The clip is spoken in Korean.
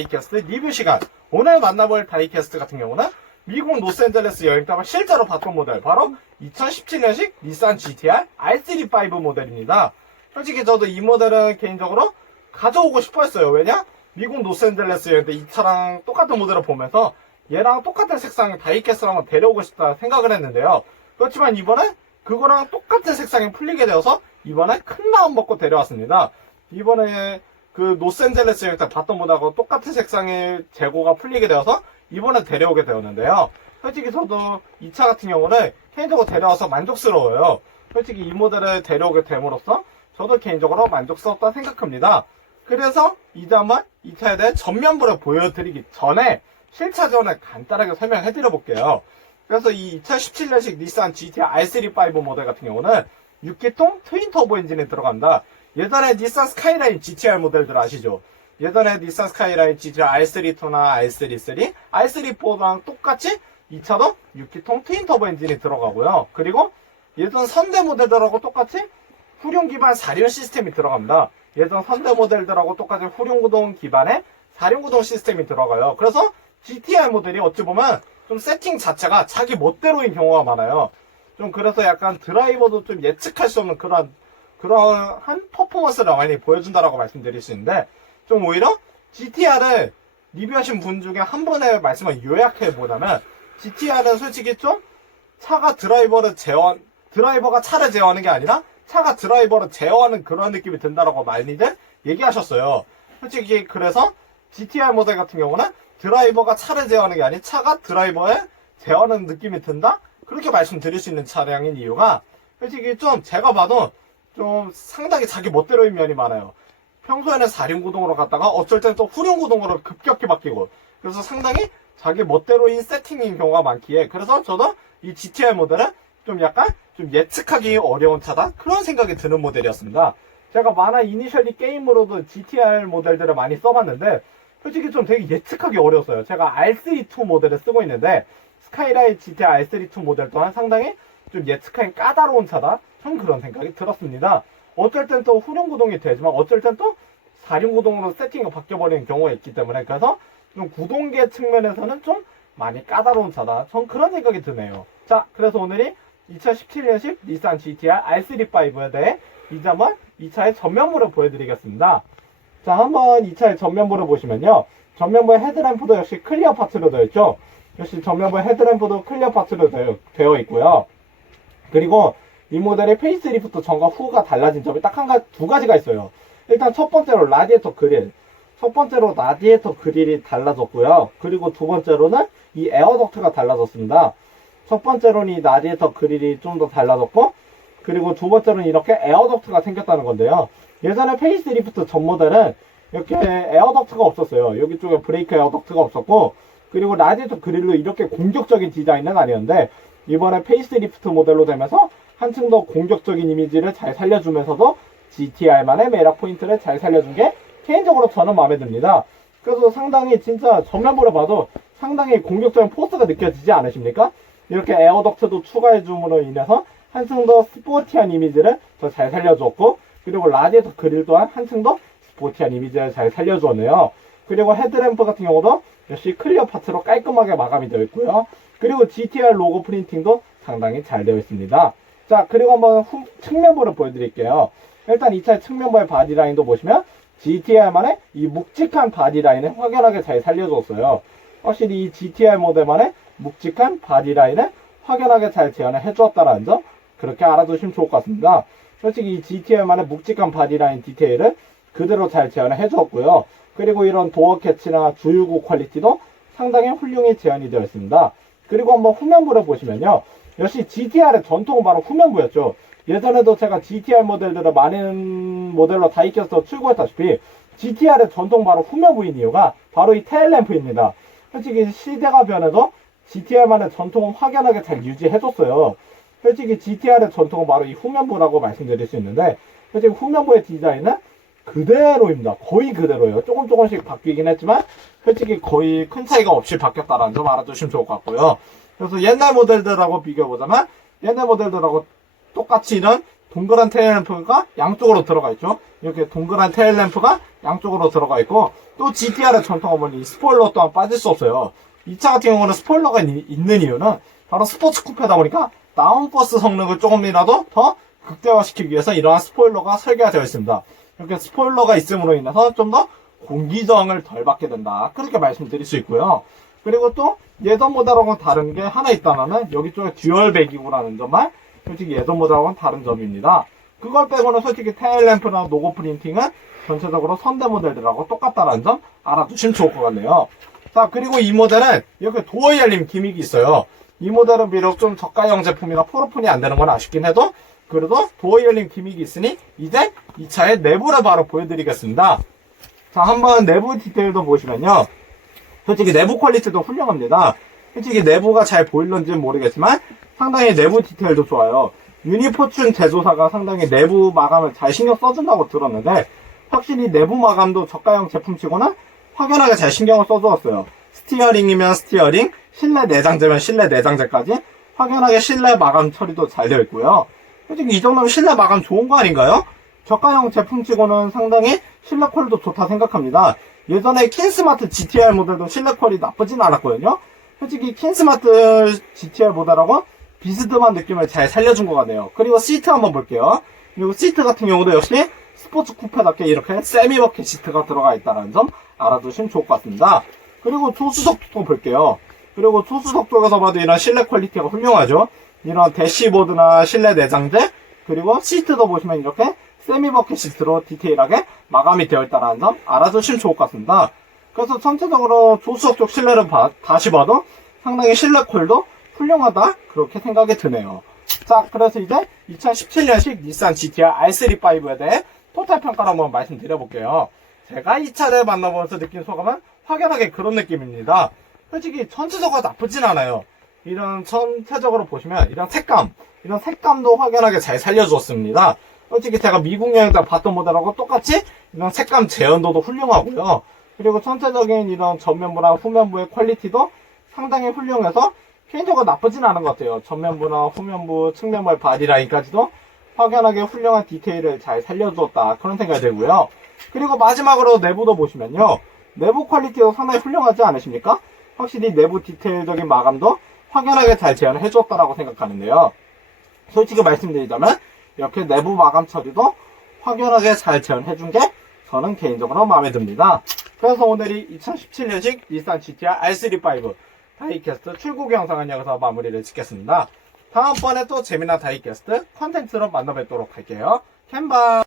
다이캐스트 리뷰 시간. 오늘 만나볼 다이캐스트 같은 경우는 미국 로스앤젤레스 여행tam을 실제로 봤던 모델 바로 2017년식 닛산 GTR R35 모델입니다. 솔직히 저도 이 모델은 개인적으로 가져오고 싶어 했어요. 왜냐? 미국 로스앤젤레스 여행 때 이 차랑 똑같은 모델을 보면서 얘랑 똑같은 색상의 다이캐스트를 한번 데려오고 싶다 생각을 했는데요. 그렇지만 이번에 그거랑 똑같은 색상이 풀리게 되어서 이번에 큰 마음 먹고 데려왔습니다. 이번에 그 로스앤젤레스 여행 때 봤던 모델하고 똑같은 색상의 재고가 풀리게 되어서 이번에 데려오게 되었는데요. 솔직히 저도 이 차 같은 경우는 개인적으로 데려와서 만족스러워요. 솔직히 이 모델을 데려오게 됨으로써 저도 개인적으로 만족스럽다 생각합니다. 그래서 이제 한번 이 차에 대해 전면부를 보여드리기 전에 실차 전에 간단하게 설명해 드려 볼게요. 그래서 이 2017년식 닛산 GT-R R35 모델 같은 경우는 6기통 트윈 터보 엔진이 들어간다. 예전에 닛산 스카이라인 GTR 모델들 아시죠? 예전에 닛산 스카이라인 GTR R32나 R33, R34랑 똑같이 이 차도 6기통 트윈 터보 엔진이 들어가고요. 그리고 예전 선대 모델들하고 똑같이 후륜 기반 4륜 시스템이 들어갑니다. 예전 선대 모델들하고 똑같이 후륜 구동 기반의 4륜 구동 시스템이 들어가요. 그래서 GTR 모델이 어찌 보면 좀 세팅 자체가 자기 멋대로인 경우가 많아요. 좀 그래서 약간 드라이버도 좀 예측할 수 없는 그런 그러한 퍼포먼스를 많이 보여준다라고 말씀드릴 수 있는데 좀 오히려 GTR을 리뷰하신 분 중에 한 분의 말씀을 요약해 보자면 GTR은 솔직히 좀 차가 드라이버를 제어 드라이버가 차를 제어하는 게 아니라 차가 드라이버를 제어하는 그런 느낌이 든다라고 많이들 얘기하셨어요. 솔직히 그래서 GTR 모델 같은 경우는 드라이버가 차를 제어하는 게 아닌 차가 드라이버에 제어하는 느낌이 든다? 그렇게 말씀드릴 수 있는 차량인 이유가 솔직히 좀 제가 봐도 좀 상당히 자기 멋대로인 면이 많아요. 평소에는 4륜 구동으로 갔다가 어쩔 땐또 후륜 구동으로 급격히 바뀌고 그래서 상당히 자기 멋대로인 세팅인 경우가 많기에 그래서 저도 이 GTR 모델은 좀 약간 좀 예측하기 어려운 차다 그런 생각이 드는 모델이었습니다. 제가 만화 이니셜리 게임으로도 GTR 모델들을 많이 써봤는데 솔직히 좀 되게 예측하기 어려웠어요. 제가 R32 모델을 쓰고 있는데 스카이라인 GTR R32 모델 또한 상당히 좀 예측하기 까다로운 차다. 전 그런 생각이 들었습니다. 어쩔 땐 또 후륜 구동이 되지만 어쩔 땐또 4륜 구동으로 세팅이 바뀌어버리는 경우가 있기 때문에 그래서 좀 구동계 측면에서는 좀 많이 까다로운 차다. 전 그런 생각이 드네요. 자, 그래서 오늘이 2017년식 닛산 GTR R35에 대해 이제 한번 이 차의 전면부를 보여드리겠습니다. 자, 한번 이 차의 전면부를 보시면요. 전면부의 헤드램프도 역시 클리어 파츠로 되어 있죠. 역시 전면부의 헤드램프도 클리어 파츠로 되어 있고요. 그리고 이 모델의 페이스리프트 전과 후가 달라진 점이 딱 한 가지, 두 가지가 있어요. 일단 첫 번째로 라디에이터 그릴. 첫 번째로 라디에이터 그릴이 달라졌고요. 그리고 두 번째로는 이 에어덕트가 달라졌습니다. 첫 번째로는 이 라디에이터 그릴이 좀 더 달라졌고, 그리고 두 번째로는 이렇게 에어덕트가 생겼다는 건데요. 예전에 페이스리프트 전 모델은 이렇게 에어덕트가 없었어요. 여기 쪽에 브레이크 에어덕트가 없었고, 그리고 라디에이터 그릴로 이렇게 공격적인 디자인은 아니었는데, 이번에 페이스리프트 모델로 되면서 한층 더 공격적인 이미지를 잘 살려주면서도 GTR만의 매력 포인트를 잘 살려준 게 개인적으로 저는 마음에 듭니다. 그래서 상당히 진짜 전면부를 봐도 상당히 공격적인 포스가 느껴지지 않으십니까? 이렇게 에어덕트도 추가해줌으로 인해서 한층 더 스포티한 이미지를 더 잘 살려주었고 그리고 라디에이터 그릴 또한 한층 더 스포티한 이미지를 잘 살려주었네요. 그리고 헤드램프 같은 경우도 역시 클리어 파츠로 깔끔하게 마감이 되어 있고요. 그리고 GTR 로고 프린팅도 상당히 잘 되어 있습니다. 자, 그리고 한번 후, 측면부를 보여드릴게요. 일단 이 차의 측면부의 바디라인도 보시면 GTR만의 이 묵직한 바디라인을 확연하게 잘 살려줬어요. 확실히 이 GTR 모델만의 묵직한 바디라인을 확연하게 잘 재현을 해주었다는 점 그렇게 알아두시면 좋을 것 같습니다. 솔직히 이 GTR만의 묵직한 바디라인 디테일을 그대로 잘 재현을 해주었고요. 그리고 이런 도어 캐치나 주유구 퀄리티도 상당히 훌륭히 재현이 되어 있습니다. 그리고 한번 후면부를 보시면요. 역시 GTR의 전통은 바로 후면부였죠. 예전에도 제가 GTR 모델들을 많은 모델로 다 익혀서 출고했다시피 GTR의 전통 바로 후면부인 이유가 바로 이 테일램프입니다. 솔직히 시대가 변해도 GTR만의 전통은 확연하게 잘 유지해줬어요. 솔직히 GTR의 전통은 바로 이 후면부라고 말씀드릴 수 있는데 솔직히 후면부의 디자인은 그대로입니다. 거의 그대로예요. 조금 조금씩 바뀌긴 했지만 솔직히 거의 큰 차이가 없이 바뀌었다는 점 알아두시면 좋을 것 같고요. 그래서 옛날 모델들하고 비교해보자면 옛날 모델들하고 똑같이 이런 동그란 테일 램프가 양쪽으로 들어가 있죠. 이렇게 동그란 테일 램프가 양쪽으로 들어가 있고 또 GTR의 전통 어머니 스포일러 또한 빠질 수 없어요. 이 차 같은 경우는 스포일러가 이- 있는 이유는 바로 스포츠 쿠페다 보니까 다운버스 성능을 조금이라도 더 극대화시키기 위해서 이러한 스포일러가 설계가 되어 있습니다. 이렇게 스포일러가 있음으로 인해서 좀 더 공기 저항을 덜 받게 된다. 그렇게 말씀드릴 수 있고요. 그리고 또 예전 모델하고는 다른 게 하나 있다면 여기 쪽에 듀얼 배기구라는 점만 솔직히 예전 모델하고는 다른 점입니다. 그걸 빼고는 솔직히 테일 램프나 로고 프린팅은 전체적으로 선대 모델들하고 똑같다는 점 알아두시면 좋을 것 같네요. 자 그리고 이 모델은 이렇게 도어 열림 기믹이 있어요. 이 모델은 비록 좀 저가형 제품이라 프로폰이 안 되는 건 아쉽긴 해도 그래도 도어 열림 기믹이 있으니 이제 이 차의 내부를 바로 보여드리겠습니다. 자 한번 내부 디테일도 보시면요. 솔직히 내부 퀄리티도 훌륭합니다. 솔직히 내부가 잘 보일런지는 모르겠지만 상당히 내부 디테일도 좋아요. 유니포춘 제조사가 상당히 내부 마감을 잘 신경 써준다고 들었는데 확실히 내부 마감도 저가형 제품치고는 확연하게 잘 신경을 써주었어요. 스티어링이면 스티어링, 실내 내장재면 실내 내장재까지 확연하게 실내 마감 처리도 잘 되어 있고요. 솔직히 이 정도면 실내 마감 좋은 거 아닌가요? 저가형 제품치고는 상당히 실내 퀄도 좋다 생각합니다. 예전에 킨스마트 GTR 모델도 실내 퀄이 나쁘진 않았거든요. 솔직히 킨스마트 GTR 모델하고 비스듬한 느낌을 잘 살려준 것 같네요. 그리고 시트 한번 볼게요. 그리고 시트 같은 경우도 역시 스포츠 쿠페답게 이렇게 세미버켓 시트가 들어가 있다는 점 알아두시면 좋을 것 같습니다. 그리고 조수석도 볼게요. 그리고 조수석 쪽에서 봐도 이런 실내 퀄리티가 훌륭하죠. 이런 대시보드나 실내 내장재 그리고 시트도 보시면 이렇게 세미버켓 시트로 디테일하게 마감이 되어 있다는 점 알아두시면 좋을 것 같습니다. 그래서 전체적으로 조수석 쪽 실내를 봐- 다시 봐도 상당히 실내 퀄도 훌륭하다 그렇게 생각이 드네요. 자 그래서 이제 2017년식 닛산 GTR R35에 대해 토탈 평가를 한번 말씀드려볼게요. 제가 이 차를 만나보면서 느낀 소감은 확연하게 그런 느낌입니다. 솔직히 전체적으로 나쁘진 않아요. 이런 전체적으로 보시면 이런 색감, 이런 색감도 확연하게 잘 살려주었습니다. 솔직히 제가 미국 여행 때 봤던 모델하고 똑같이 이런 색감 재현도도 훌륭하고요. 그리고 전체적인 이런 전면부나 후면부의 퀄리티도 상당히 훌륭해서 개인적으로 나쁘진 않은 것 같아요. 전면부나 후면부, 측면부의 바디라인까지도 확연하게 훌륭한 디테일을 잘 살려주었다. 그런 생각이 들고요. 그리고 마지막으로 내부도 보시면요. 내부 퀄리티도 상당히 훌륭하지 않으십니까? 확실히 내부 디테일적인 마감도 확연하게 잘 재현을 해주었다라고 생각하는데요. 솔직히 말씀드리자면 이렇게 내부 마감 처리도 확연하게 잘 재현해 준 게 저는 개인적으로 마음에 듭니다. 그래서 오늘이 2017년식 닛산 GTR R35 다이캐스트 출고기 영상은 여기서 마무리를 짓겠습니다. 다음번에 또 재미난 다이캐스트 컨텐츠로 만나뵙도록 할게요. 캔바